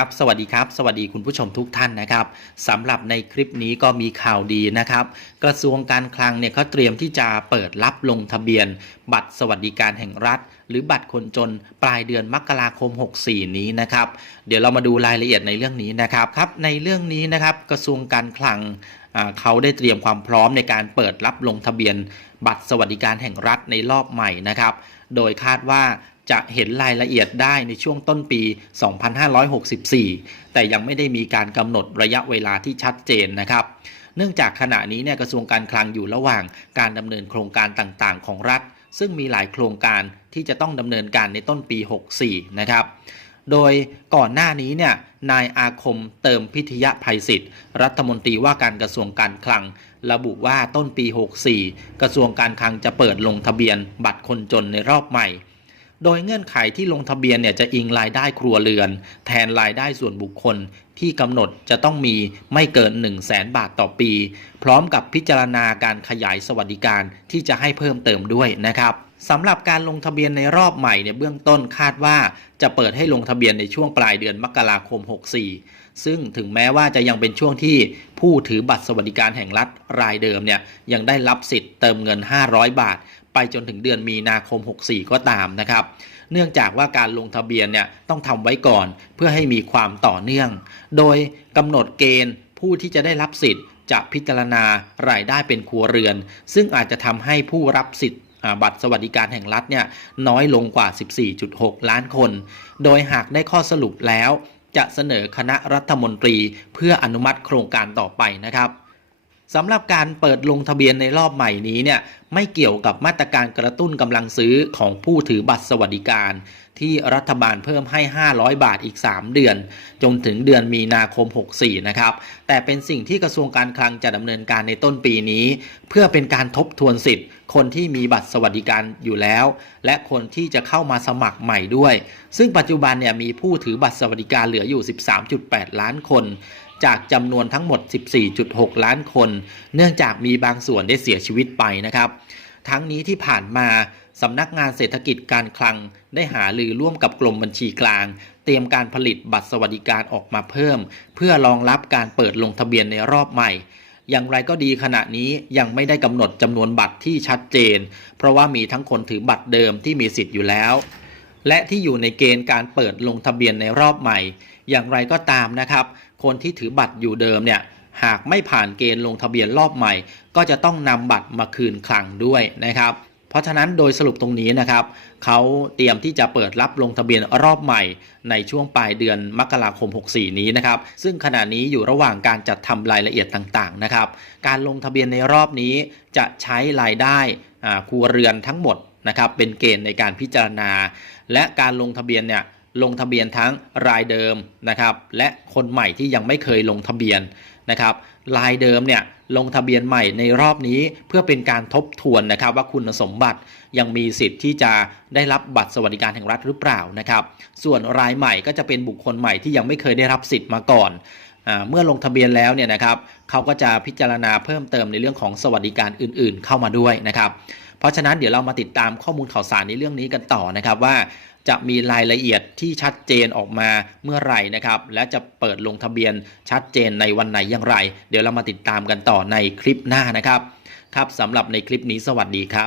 ครับสวัสดีครับ สวัสดีคุณผู้ชมทุกท่านนะครับสำหรับในคลิปนี้ก็มีข่าวดีนะครับ กระทรวงการคลังเนี่ยเขาเตรียมที่จะเปิดรับลงทะเบียน บัตรสวัสดิการแห่งรัฐ หรือบัตรคนจนปลายเดือนมกราคม 64 นี้นะครับ เดี๋ยวเรามาดูรายละเอียดในเรื่องนี้นะครับครับ ในเรื่องนี้นะครับกระทรวงการคลังเขาได้เตรียมความพร้อมในการเปิดรับลงทะเบียน บัตรสวัสดิการแห่งรัฐในรอบใหม่นะครับ โดยคาดว่า จะเห็นรายละเอียดได้ในช่วงต้นปี 2564 แต่ยังไม่ได้มีการกำหนดระยะเวลาที่ชัดเจนนะครับ เนื่องจากขณะนี้เนี่ยกระทรวงการคลังอยู่ระหว่างการดำเนินโครงการต่างๆ ของรัฐ ซึ่งมีหลายโครงการที่จะต้องดำเนินการในต้นปี 64 นะครับโดยก่อนหน้านี้เนี่ยนายอาคมเติมพิทยภัยศิษย์รัฐมนตรีว่าการกระทรวงการคลัง ระบุว่าต้นปี 64 กระทรวงการคลังจะเปิดลงทะเบียนบัตรคนจนในรอบใหม่ โดยเงื่อนไขที่ลงทะเบียนเนี่ยจะอิงรายได้ครัวเรือน แทนรายได้ส่วนบุคคลที่กำหนดจะต้องมีไม่เกิน 1 0 0 0 0แสนบาทต่อปี พร้อมกับพิจารณาการขยายสวัสดิการที่จะให้เพิ่มเติมด้วยนะครับสำหรับการลงทะเบียนในรอบใหม่เนี่ยเบื้องต้นคาดว่าจะเปิดให้ลงทะเบียนในช่วงปลายเดือนมกราคม 64 ซึ่งถึงแม้ว่าจะยังเป็นช่วงที่ผู้ถือบัตรสวัสดิการแห่งรัฐรายเดิมเนี่ยยังได้รับสิทธิ์เติมเงิน 500 บาท ไปจนถึงเดือนมีนาคม 64 ก็ตามนะครับ เนื่องจากว่าการลงทะเบียนเนี่ยต้องทำไว้ก่อนเพื่อให้มีความต่อเนื่อง โดยกำหนดเกณฑ์ผู้ที่จะได้รับสิทธิ์จะพิจารณารายได้เป็นครัวเรือน ซึ่งอาจจะทำให้ผู้รับสิทธิ์บัตรสวัสดิการแห่งรัฐเนี่ยน้อยลงกว่า 14.6 ล้านคน โดยหากได้ข้อสรุปแล้ว จะเสนอคณะรัฐมนตรีเพื่ออนุมัติโครงการต่อไปนะครับ สำหรับการเปิดลงทะเบียนในรอบใหม่นี้เนี่ยไม่เกี่ยวกับมาตรการกระตุ้นกำลังซื้อของผู้ถือบัตรสวัสดิการ ที่รัฐบาลเพิ่มให้ 500 บาทอีก 3 เดือน จนถึงเดือนมีนาคม 64 นะครับ แต่เป็นสิ่งที่กระทรวงการคลังจะดำเนินการในต้นปีนี้ เพื่อเป็นการทบทวนสิทธิ์ คนที่มีบัตรสวัสดิการอยู่แล้ว และคนที่จะเข้ามาสมัครใหม่ด้วย ซึ่งปัจจุบันเนี่ยมีผู้ถือบัตรสวัสดิการเหลืออยู่ 13.8 ล้านคน จากจำนวนทั้งหมด 14.6 ล้านคน เนื่องจากมีบางส่วนได้เสียชีวิตไปนะครับ ทั้งนี้ที่ผ่านมาสำนักงานเศรษฐกิจการคลัง ได้หารือร่วมกับกรมบัญชีกลาง เตรียมการผลิตบัตรสวัสดิการออกมาเพิ่ม เพื่อรองรับการเปิดลงทะเบียนในรอบใหม่ อย่างไรก็ดีขณะนี้ยังไม่ได้กำหนดจำนวนบัตรที่ชัดเจน เพราะว่ามีทั้งคนถือบัตรเดิมที่มีสิทธิ์อยู่แล้วและที่อยู่ในเกณฑ์การเปิดลงทะเบียนในรอบใหม่ อย่างไรก็ตามนะครับ คนที่ถือบัตรอยู่เดิมเนี่ยหากไม่ผ่านเกณฑ์ลงทะเบียนรอบใหม่ ก็จะต้องนำบัตรมาคืนคลังด้วยนะครับ เพราะฉะนั้นโดยสรุปตรงนี้นะครับเขาเตรียมที่จะเปิดรับลงทะเบียนรอบใหม่ ในช่วงปลายเดือนมกราคม 64 นี้นะครับ ซึ่งขณะนี้อยู่ระหว่างการจัดทำรายละเอียดต่างๆนะครับ การลงทะเบียนในรอบนี้จะใช้รายได้ครัวเรือนทั้งหมดนะครับเป็นเกณฑ์ในการพิจารณา และการลงทะเบียนเนี่ย ลงทะเบียนทั้งรายเดิมนะครับ และคนใหม่ที่ยังไม่เคยลงทะเบียนนะครับรายเดิมเนี่ยลงทะเบียนใหม่ในรอบนี้เพื่อเป็นการทบทวนนะครับ ว่าคุณสมบัติยังมีสิทธิ์ที่จะได้รับบัตรสวัสดิการแห่งรัฐหรือเปล่านะครับ ส่วนรายใหม่ก็จะเป็นบุคคลใหม่ที่ยังไม่เคยได้รับสิทธิ์มาก่อนอเมื่อลงทะเบียนแล้วเนี่ยนะครับเขาก็จะพิจารณาเพิ่มเติมในเรื่องของสวัสดิการอื่น ๆ เข้ามาด้วยนะครับ เพราะฉะนั้นเดี๋ยวเรามาติดตามข้อมูลข่าวสารในเรื่องนี้กันต่อนะครับว่าจะมีรายละเอียดที่ชัดเจนออกมาเมื่อไหร่นะครับ และจะเปิดลงทะเบียนชัดเจนในวันไหนอย่างไร เดี๋ยวเรามาติดตามกันต่อในคลิปหน้านะครับ ครับสำหรับในคลิปนี้สวัสดีครับ